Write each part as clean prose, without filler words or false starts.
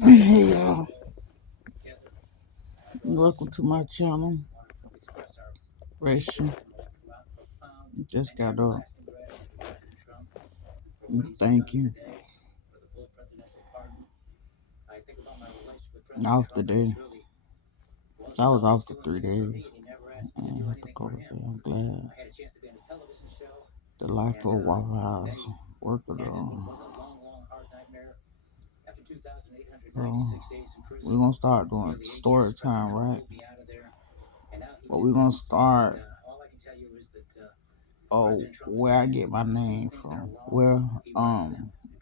Hey y'all, welcome to my channel. Rayshee just got up. Thank you. Off today. So I was off for 3 days. I ain't have to go to bed. I'm glad. The life of a Waffle House worker though. We're gonna start doing story time, right? But we're gonna start where I get my name from. Where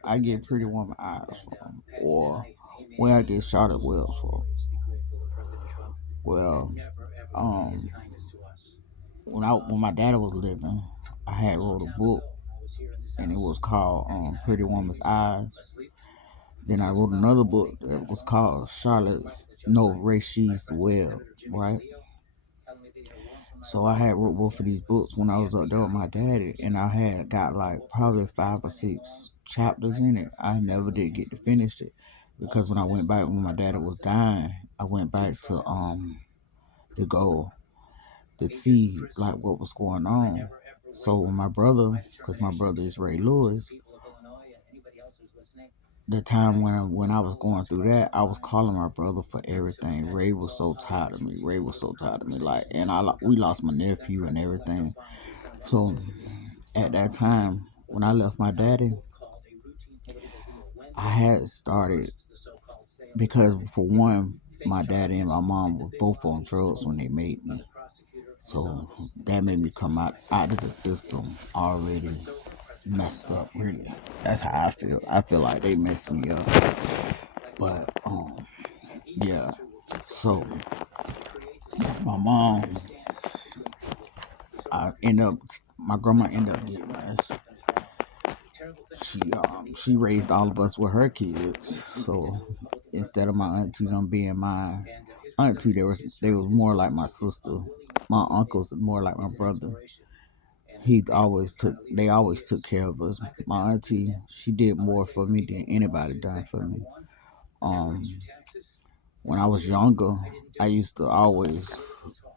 I get Pretty Woman Eyes from. Or where I get Charlotte Wells from. Well, um when my daddy was living, I had wrote a book and it was called Pretty Woman's Eyes. Then I wrote another book that was called Rayshee's Web, right? So I had wrote both of these books when I was up there with my daddy, and I had got like probably 5 or 6 chapters in it. I never did get to finish it because when I went back when my daddy was dying, I went back to go to see like what was going on. So when my brother, because my brother is Ray Lewis, the time when I was going through that, I was calling my brother for everything. Ray was so tired of me. Ray was so tired of me. Like, and we lost my nephew and everything. So at that time, when I left my daddy, I had started because for one, my daddy and my mom were both on drugs when they made me. So that made me come out of the system already messed up, really. That's how I feel. I feel like they messed me up. But yeah. So my mom, my grandma ended up getting us. She raised all of us with her kids. So instead of my auntie them being my auntie, they was more like my sister. My uncles more like my brother. They always took care of us. My auntie, she did more for me than anybody done for me. Um, when I was younger, I used to always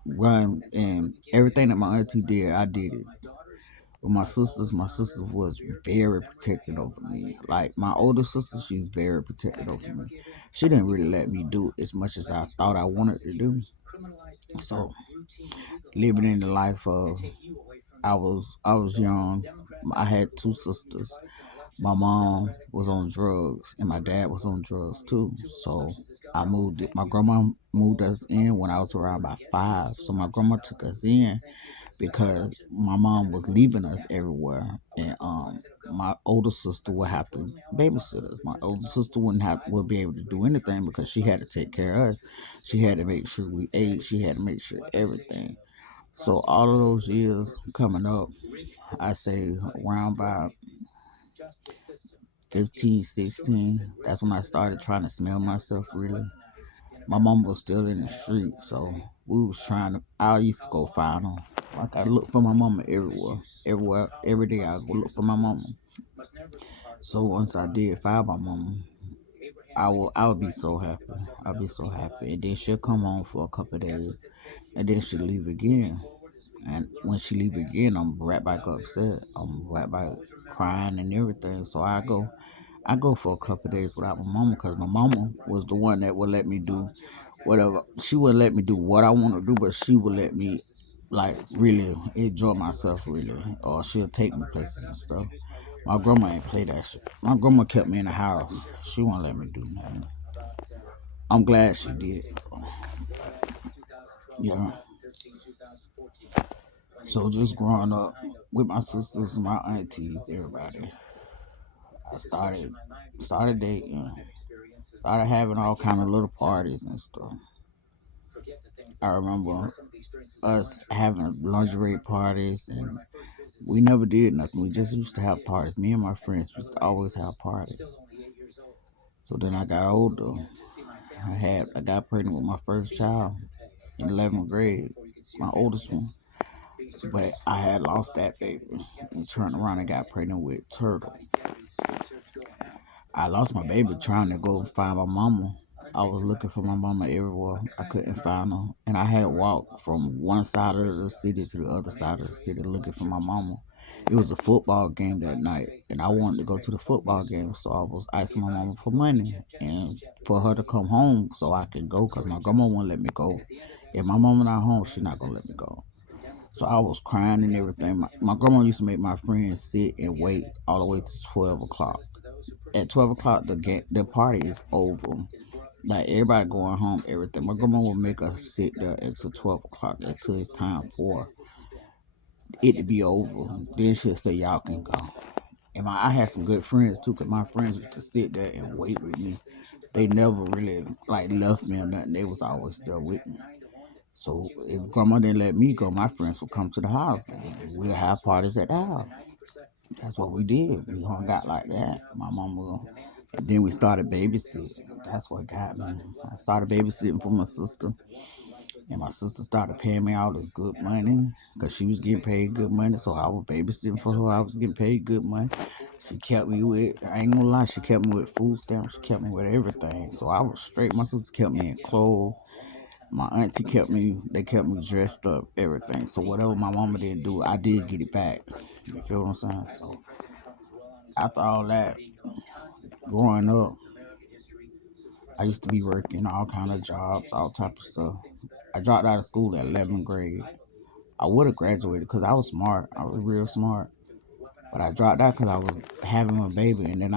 run and everything that my auntie did, I did it. With my sisters was very protected over me. Like my older sister, she's very protected over me. She didn't really let me do as much as I thought I wanted to do. So living in the life of I was young. I had 2 sisters. My mom was on drugs and my dad was on drugs too. So I moved it. My grandma moved us in when I was around about 5. So my grandma took us in because my mom was leaving us everywhere, and my older sister would have to babysit us. My older sister would be able to do anything because she had to take care of us. She had to make sure we ate. She had to make sure everything. So all of those years coming up, I say around about 15, 16, that's when I started trying to smell myself really. My mom was still in the street, so we was trying to. I used to go find her. Like I look for my mama everywhere, every day. I go look for my mama. So once I did find my mama, I would be so happy. I'd be so happy, and then she'll come home for a couple of days, and then she'll leave again. And when she leave again, I'm right back upset. I'm right back crying and everything. So I go for a couple of days without my mama because my mama was the one that would let me do whatever. She would let me do what I want to do, but she would let me like really enjoy myself really, or she'll take me places and stuff. My grandma ain't play that shit. My grandma kept me in the house. She won't let me do nothing. I'm glad she did. Yeah. So just growing up with my sisters, my aunties, everybody, I started dating, started having all kind of little parties and stuff. I remember us having lingerie parties, and we never did nothing. We just used to have parties. Me and my friends used to always have parties. So then I got older. I got pregnant with my first child in 11th grade, my oldest one. But I had lost that baby and turned around and got pregnant with Turtle. I lost my baby trying to go find my mama. I was looking for my mama everywhere. I couldn't find her. And I had walked from one side of the city to the other side of the city looking for my mama. It was a football game that night, and I wanted to go to the football game, so I was asking my mama for money and for her to come home so I could go because my grandma wouldn't let me go. If my mama not home, she not going to let me go. So I was crying and everything. My grandma used to make my friends sit and wait all the way to 12 o'clock. At 12 o'clock, the party is over. Like everybody going home, everything. My grandma would make us sit there until 12 o'clock until it's time for it to be over. Then she'll say, y'all can go. And I had some good friends too, because my friends used to sit there and wait with me. They never really like left me or nothing. They was always there with me. So if grandma didn't let me go, my friends would come to the house and we'll have parties at the house. That's what we did. We hung out like that. My mama, and then we started babysitting. That's what got me. I started babysitting for my sister, and my sister started paying me all this good money because she was getting paid good money. So I was babysitting for her. I was getting paid good money. She kept me with, I ain't gonna lie, she kept me with food stamps. She kept me with everything. So I was straight. My sister kept me in clothes. My auntie they kept me dressed up, everything. So whatever my mama didn't do, I did get it back. You feel what I'm saying? So after all that, growing up, I used to be working all kind of jobs, all type of stuff. I dropped out of school at 11th grade. I would have graduated because I was smart. I was real smart. But I dropped out because I was having a baby, and then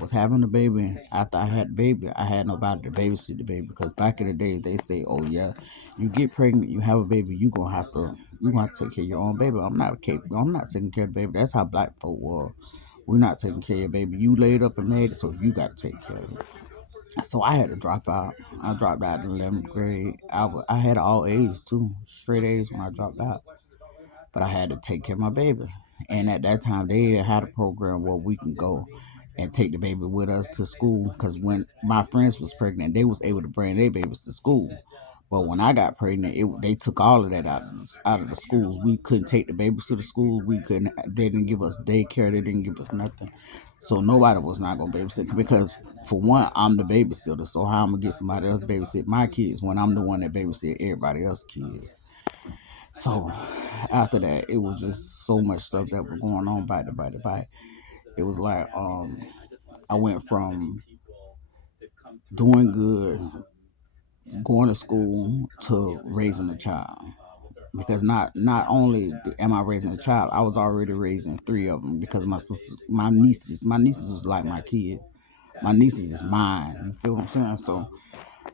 was having a baby. And after I had the baby, I had nobody to babysit the baby because back in the days they say, "Oh yeah, you get pregnant, you have a baby, you gonna have to take care of your own baby." I'm not capable. I'm not taking care of the baby. That's how black folk were. We're not taking care of your baby. You laid up and made it, so you got to take care of it. So I had to drop out. I dropped out in 11th grade. I had all A's too, straight A's when I dropped out. But I had to take care of my baby. And at that time, they had a program where we can go and take the baby with us to school. Because when my friends was pregnant, they was able to bring their babies to school. But when I got pregnant, they took all of that out of the schools. We couldn't take the babies to the school. We couldn't. They didn't give us daycare. They didn't give us nothing. So nobody was not gonna babysit because for one, I'm the babysitter. So how I'm gonna get somebody else to babysit my kids when I'm the one that babysit everybody else's kids? So after that, it was just so much stuff that was going on by. It was like I went from doing good, going to school to raising a child. Because not only am I raising a child, I was already raising three of them because my nieces was like my kid. My nieces is mine. You feel what I'm saying? So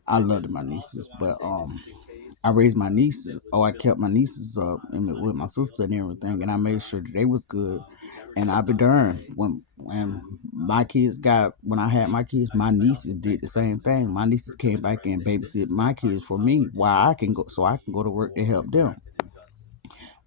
I loved my nieces, but I raised my nieces. Oh, I kept my nieces up and with my sister and everything, and I made sure that they was good. And I be darned when I had my kids, my nieces did the same thing. My nieces came back and babysit my kids for me while I can go to work to help them.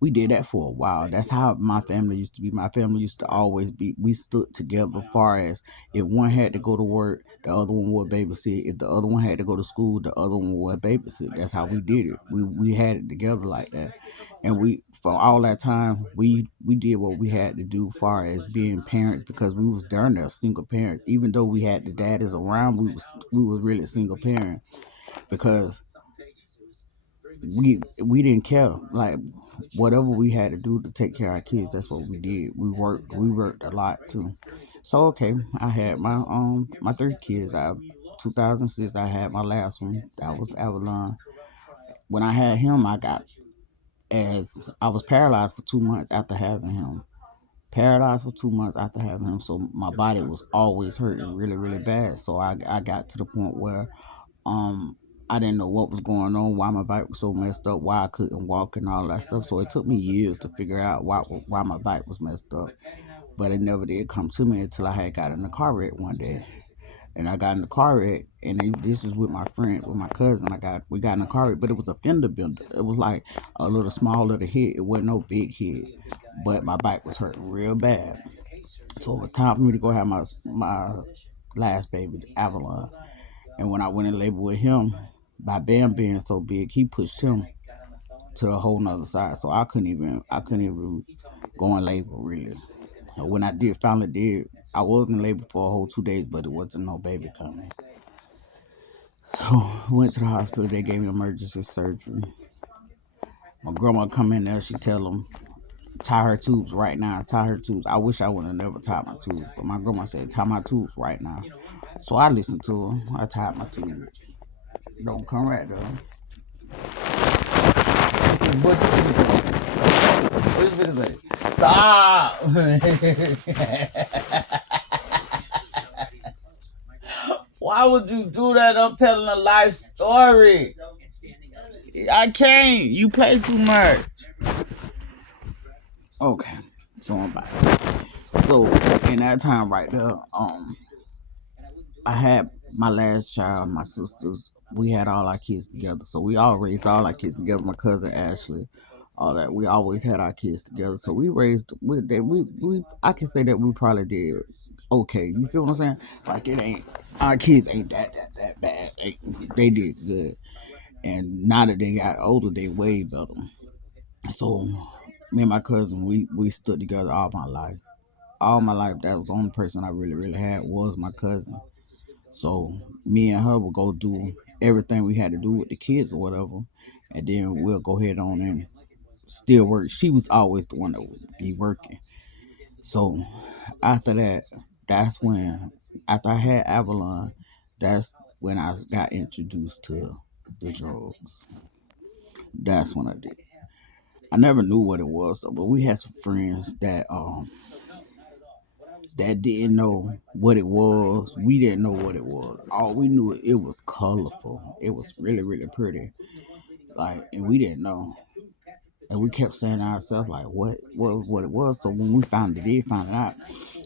We did that for a while. That's how my family used to be. My family used to always be. We stood together. As far as if one had to go to work, the other one would babysit. If the other one had to go to school, the other one would babysit. That's how we did it. We had it together like that, and we for all that time we did what we had to do. As far as being parents, because we was darn near single parents. Even though we had the daddies around, we was really single parents because we didn't care. Like whatever we had to do to take care of our kids, that's what we did. We worked a lot too. So okay, I had my three kids. 2006 I had my last one. That was Avalon. When I had him, as I was paralyzed for 2 months after having him. Paralyzed for 2 months after having him, so my body was always hurting really, really bad. So I got to the point where um, I didn't know what was going on, why my bike was so messed up, why I couldn't walk and all that stuff. So it took me years to figure out why my bike was messed up. But it never did come to me until I had got in a car wreck one day. And I got in the car wreck, and this is with my friend, with my cousin. We got in the car wreck, but it was a fender bender. It was like a little small little hit. It wasn't no big hit, but my bike was hurting real bad. So it was time for me to go have my last baby, Avalon. And when I went in labor with him, by Bam being so big, he pushed him to a whole nother side. So I couldn't even go in labor really. When I did finally did, I was in labor for a whole 2 days, but it wasn't no baby coming. So went to the hospital. They gave me emergency surgery. My grandma come in there. She tell them tie her tubes right now. Tie her tubes. I wish I would have never tied my tubes, but my grandma said tie my tubes right now. So I listened to her. I tied my tubes. Don't come right there. What is it? Stop! Why would you do that? I'm telling a life story. I can't. You play too much. Okay, so I'm back. So in that time right there, I had my last child, my sisters. We had all our kids together, so we all raised all our kids together. My cousin Ashley, all that. We always had our kids together, so we raised. We I can say that we probably did okay. You feel what I'm saying? Like it ain't our kids ain't that bad. They did good, and now that they got older, they way better. So me and my cousin, we stood together all my life. All my life, that was the only person I really had was my cousin. So me and her would go do everything we had to do with the kids or whatever, and then we'll go ahead on and still work. She was always the one that would be working. So after that, that's when after I had Avalon, that's when I got introduced to the drugs. That's when I did. I never knew what it was, though, but we had some friends that didn't know what it was. We didn't know what it was. All we knew it was colorful. It was really pretty. Like, and we didn't know. And we kept saying to ourselves, like, what it was. So when we found it out,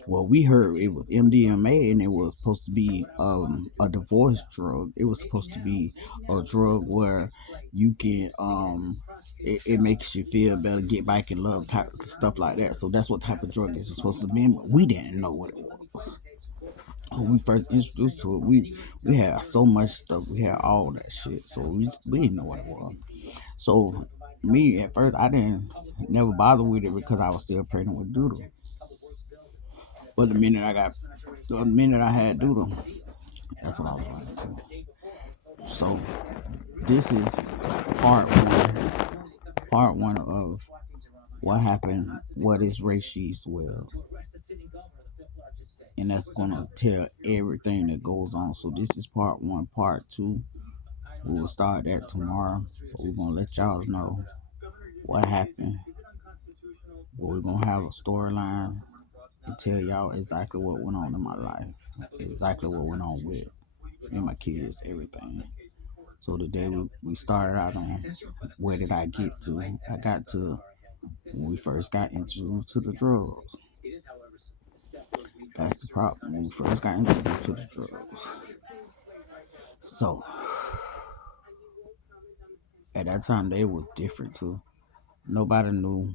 well, we heard it was MDMA and it was supposed to be a divorce drug. It was supposed to be a drug where you can it makes you feel better, get back in love, type stuff like that. So that's what type of drug it's supposed to be. But we didn't know what it was. When we first introduced to it, we had so much stuff. We had all that shit. So we didn't know what it was. So me at first, I didn't never bother with it because I was still pregnant with Doodle. But the minute I had Doodle, that's what I was running to. So this is part one of what happened. What is Rayshee's Web, and that's gonna tell everything that goes on. So this is part one. Part two, we will start that tomorrow. But we're gonna let y'all know what happened. But we're gonna have a storyline and tell y'all exactly what went on in my life, exactly what went on with me and my kids, everything. So today we started out on where did I get to? I got to when we first got introduced to the drugs. That's the problem. When we first got introduced to the drugs. So at that time they was different too. Nobody knew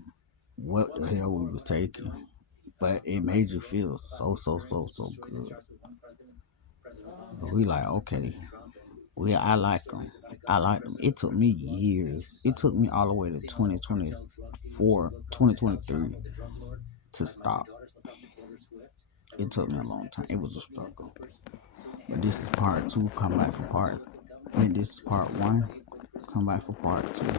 what the hell we was taking. But it made you feel so good. But we like, okay, I like them. I like them. It took me years. It took me all the way to 2024, 2023 to stop. It took me a long time. It was a struggle. But this is part two. Come back for parts. I mean, this is part one. Come back for part two.